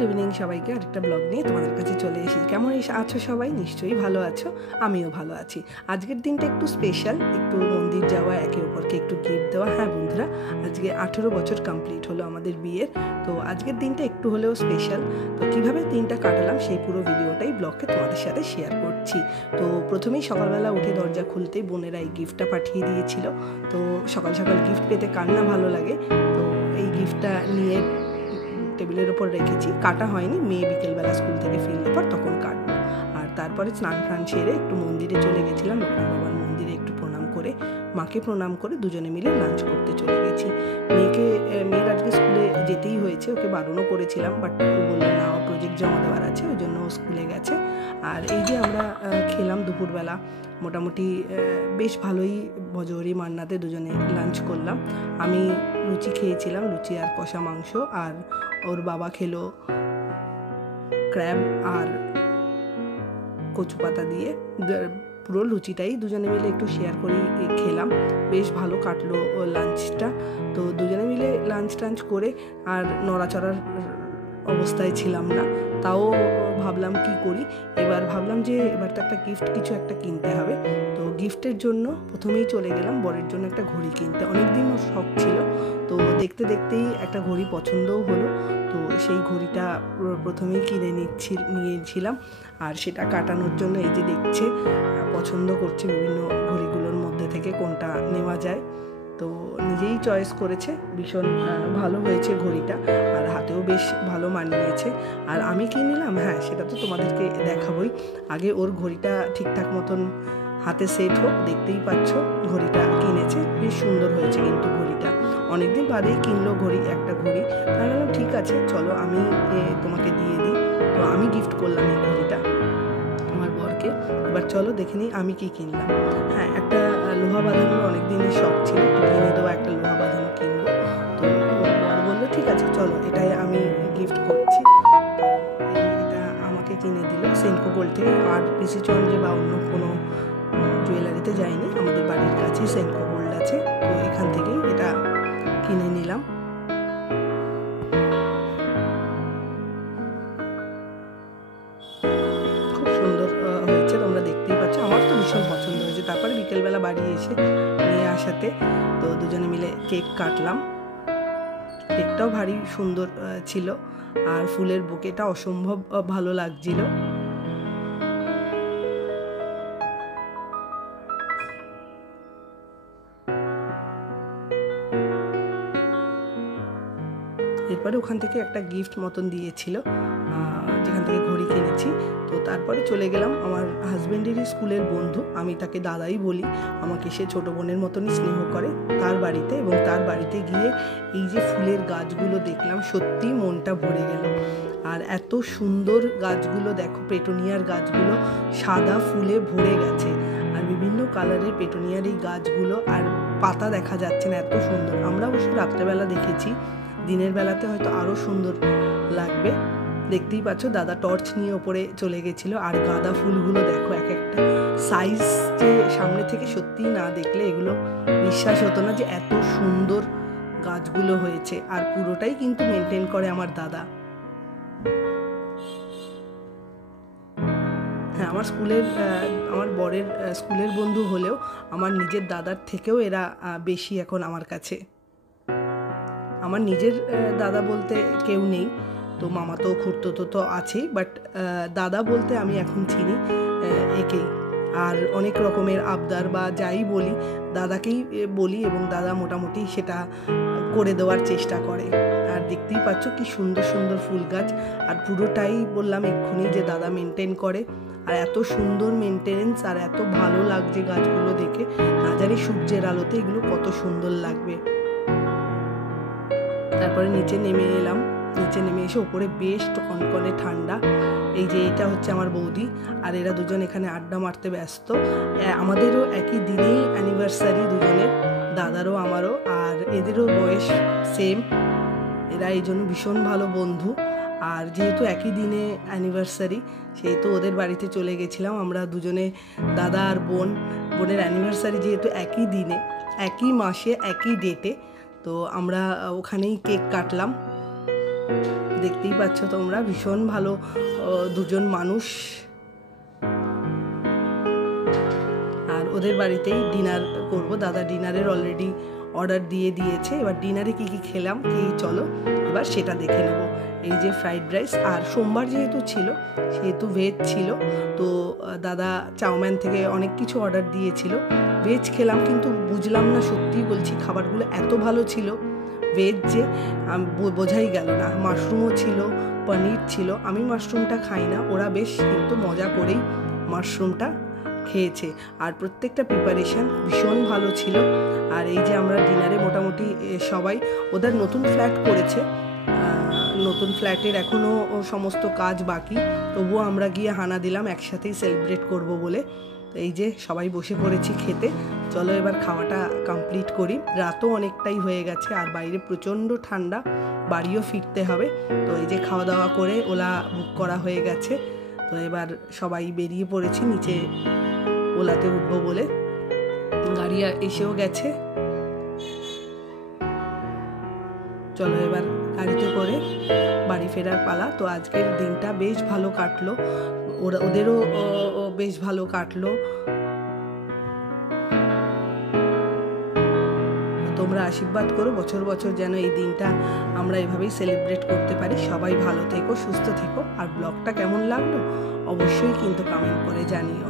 Good evening সবাইকে আরেকটা blog নিয়ে তোমাদের কাছে চলে এসেছি। কেমন আছো সবাই? নিশ্চয়ই ভালো আছো, আমিও ভালো আছি। আজকের দিনটা একটু স্পেশাল, একটু মন্দির যাওয়া, একে অপরকে একটু গিফট দেওয়া। হ্যাঁ বন্ধুরা, আজকে 18 বছর কমপ্লিট হলো আমাদের বিয়ের। তো আজকের দিনটা একটু হলেও স্পেশাল। তো কীভাবে দিনটা কাটালাম সেই পুরো ভিডিওটাই ব্লগে তোমাদের সাথে শেয়ার করছি। তো প্রথমেই সকালবেলা উঠে দরজা খুলতেই বোনেরা এই গিফটটা পাঠিয়ে দিয়েছিল। তো সকাল সকাল গিফট পেতে কার না ভালো লাগে। তো এই গিফটটা নিয়ে টেবিলের ওপর রেখেছি, কাটা হয়নি, মেয়ে বিকেলবেলা স্কুল থেকে ফিরলে পর তখন কাটবো। আর তারপরে স্নান টান সেরে একটু মন্দিরে চলে গেছিলাম, লক্ষ্মী বাবার মন্দিরে একটু প্রণাম করে, মাকে প্রণাম করে দুজনে মিলে লাঞ্চ করতে চলে গেছি। মেয়ের আজকে স্কুলে যেতেই হয়েছে, ওকে বারণও করেছিলাম, বাট ও বললো না, ও প্রজেক্ট জমা দেওয়ার আছে, ওই জন্য ও স্কুলে গেছে। আর এই যে আমরা খেলাম দুপুরবেলা, মোটামুটি বেশ ভালোই ভজহরি মান্নাতে দুজনে লাঞ্চ করলাম। আমি লুচি খেয়েছিলাম, লুচি আর কষা মাংস, আর ওর বাবা খেলো ক্র্যাব আর কচু পাতা দিয়ে। পুরো লুচিটাই দুজনে মিলে একটু শেয়ার করেই খেলাম, বেশ ভালো কাটলো লাঞ্চটা। তো দুজনে মিলে লাঞ্চ টাঞ্চ করে আর নড়াচড়ার অবস্থায় ছিলাম না, তাও ভাবলাম কি করি। এবার ভাবলাম যে এবার তো একটা গিফট কিছু একটা কিনতে হবে। তো গিফটের জন্য প্রথমেই চলে গেলাম বরের জন্য একটা ঘড়ি কিনতে। অনেকদিন ওর শখ ছিল, তো দেখতে দেখতেই একটা ঘড়ি পছন্দও হলো। তো সেই ঘড়িটা প্রথমেই নিয়েছিলাম, আর সেটা কাটানোর জন্য এই যে দেখছে, পছন্দ করছে বিভিন্ন ঘড়িগুলোর মধ্যে থেকে কোনটা নেওয়া যায়। তো নিজেই চয়েস করেছে, ভীষণ ভালো হয়েছে ঘড়িটা, আর হাতেও বেশ ভালো মানিয়েছে। আর আমি কি নিলাম, হ্যাঁ সেটা তো তোমাদেরকে দেখাবই। আগে ওর ঘড়িটা ঠিকঠাক মতন হাতে সেট হোক, দেখতেই পাচ্ছ ঘড়িটা কিনেছে, বেশ সুন্দর হয়েছে কিন্তু ঘড়িটা। অনেকদিন বাদেই কিনলো একটা ঘড়ি। তাই বললাম ঠিক আছে চলো আমি তোমাকে দিয়ে দিই। তো আমি গিফট করলাম এই ঘড়িটা আমার বরকে। এবার চলো দেখে নিই আমি কি কিনলাম। হ্যাঁ, একটা লোহা বাঁধানোর অনেক দিনের শখ ছিল, তো কিনে দেওয়া একটা লোহা বাঁধানো কিনবো। তো বর বললো ঠিক আছে চলো, এটাই আমি গিফট করছি। এটা আমাকে কিনে দিল সেনকো গোল্ড থেকে, আর পিসি চন্দ্রে বা অন্য কোনো জুয়েলারিতে যায়নি, আমাদের বাড়ির কাছেই সেনকো গোল্ড আছে, তো এখান থেকেই এটা কিনে নিলাম। খুব সুন্দর হয়েছে, তোমরা দেখতেই পাচ্ছ, আমার তো ভীষণ পছন্দ হয়েছে। তারপরে বিকেলবেলা বাড়ি এসে নিয়ে আসাতে তো দুজনে মিলে কেক কাটলাম। কেকটাও ভারী সুন্দর ছিল, আর ফুলের বুকেটা অসম্ভব ভালো লাগছিল। এরপরে ওখান থেকে একটা গিফট মতন দিয়েছিল, যেখান থেকে ঘড়ি কিনেছি। তো তারপরে চলে গেলাম আমার হাজব্যান্ডেরই স্কুলের বন্ধু, আমি তাকে দাদাই বলি, আমাকে সে ছোটো বোনের মতনই স্নেহ করে, তার বাড়িতে। এবং তার বাড়িতে গিয়ে এই যে ফুলের গাছগুলো দেখলাম, সত্যি মনটা ভরে গেল। আর এত সুন্দর গাছগুলো দেখো, পেটুনিয়ার গাছগুলো সাদা ফুলে ভরে গেছে, আর বিভিন্ন কালারের পেটুনিয়ার এই গাছগুলো, আর পাতা দেখা যাচ্ছে না, এত সুন্দর। আমরা অবশ্য রাত্রেবেলা দেখেছি, দিনের বেলাতে হয়তো আরও সুন্দর লাগবে। দেখতেই পাচ্ছ দাদা টর্চ নিয়ে ওপরে চলে গেছিলো। আর গাঁদা ফুলগুলো দেখো, এক একটা সাইজ যে সামনে থেকে সত্যিই না দেখলে এগুলো বিশ্বাস হতো না যে এত সুন্দর গাছগুলো হয়েছে। আর পুরোটাই কিন্তু মেনটেন করে আমার দাদা। হ্যাঁ, আমার বরের স্কুলের বন্ধু হলেও আমার নিজের দাদার থেকেও এরা বেশি এখন আমার কাছে। আমার নিজের দাদা বলতে কেউ নেই, তো মামাতো খুড়তো তো আছেই, বাট দাদা বলতে আমি এখন চিনি একেই। আর অনেক রকমের আবদার বা যাই বলি দাদাকেই বলি, এবং দাদা মোটামুটি সেটা করে দেওয়ার চেষ্টা করে। আর দেখতেই পাচ্ছ কি সুন্দর সুন্দর ফুল গাছ, আর পুরোটাই বললাম এক্ষুনি যে দাদা মেনটেন করে। আর এত সুন্দর মেনটেনেন্স, আর এত ভালো লাগছে গাছগুলো দেখে, না জানি সূর্যের আলোতে এগুলো কত সুন্দর লাগবে। তারপরে নিচে নেমে এলাম, নিচে নেমে এসে ওপরে বেশ কনকনে ঠান্ডা। এই যে এটা হচ্ছে আমার বৌদি, আর এরা দুজন এখানে আড্ডা মারতে ব্যস্ত। আমাদেরও একই দিনেই অ্যানিভার্সারি দুজনের, দাদারও আমারও, আর এদেরও বয়স সেম। এরা এই জন্য ভীষণ ভালো বন্ধু। আর যেহেতু একই দিনে অ্যানিভার্সারি, সেহেতু ওদের বাড়িতে চলে গেছিলাম আমরা দুজনে, দাদা আর বোনের অ্যানিভার্সারি যেহেতু একই দিনে, একই মাসে, একই ডেটে, তো আমরা ওখানেই কেক কাটলাম। দেখতেই পাচ্ছ তোমরা, ভীষণ ভালো দুজন মানুষ। আর ওদের বাড়িতেই ডিনার করব, দাদা ডিনারের অলরেডি অর্ডার দিয়ে দিয়েছে। এবার ডিনারে কি কি খেলাম চলো এবার সেটা দেখে নেব। এই যে ফ্রাইড রাইস, আর সোমবার যেহেতু ছিল সেহেতু ভেজ ছিল, তো দাদা চাউমিন থেকে অনেক কিছু অর্ডার দিয়েছিল। ভেজ খেলাম, কিন্তু বুঝলাম না, সত্যিই বলছি খাবারগুলো এত ভালো ছিল ভেজ যে বোঝাই গেল না। মাশরুমও ছিল, পনির ছিল। আমি মাশরুমটা খাই না, ওরা বেশ কিন্তু মজা করেই মাশরুমটা খেয়েছে। আর প্রত্যেকটা প্রিপারেশান ভীষণ ভালো ছিল। আর এই যে আমরা ডিনারে মোটামুটি সবাই, ওদের নতুন ফ্ল্যাট করেছে, নতুন ফ্ল্যাটের এখনও সমস্ত কাজ বাকি, তবুও আমরা গিয়ে হানা দিলাম একসাথেই সেলিব্রেট করব বলে। এই যে সবাই বসে পড়েছি খেতে। চলো এবার খাওয়াটা কমপ্লিট করি, রাতও অনেকটাই হয়ে গেছে আর বাইরে প্রচণ্ড ঠান্ডা, বাড়িও ফিরতে হবে। তো এই যে খাওয়া দাওয়া করে ওলা বুক করা হয়ে গেছে, তো এবার সবাই বেরিয়ে পড়েছি নিচে ওলাতে উঠবো বলে। গাড়ি এসেও গেছে, চলো এবার গাড়িতে করে বাড়ি ফেরার পালা। তো আজকের দিনটা বেশ ভালো কাটলো, ওদেরও বেশ ভালো কাটলো। তোমরা আশীর্বাদ করো বছর বছর যেন এই দিনটা আমরা এভাবেই সেলিব্রেট করতে পারি। সবাই ভালো থেকো, সুস্থ থেকো। আর ব্লগটা কেমন লাগলো অবশ্যই কিন্তু কমেন্ট করে জানিও।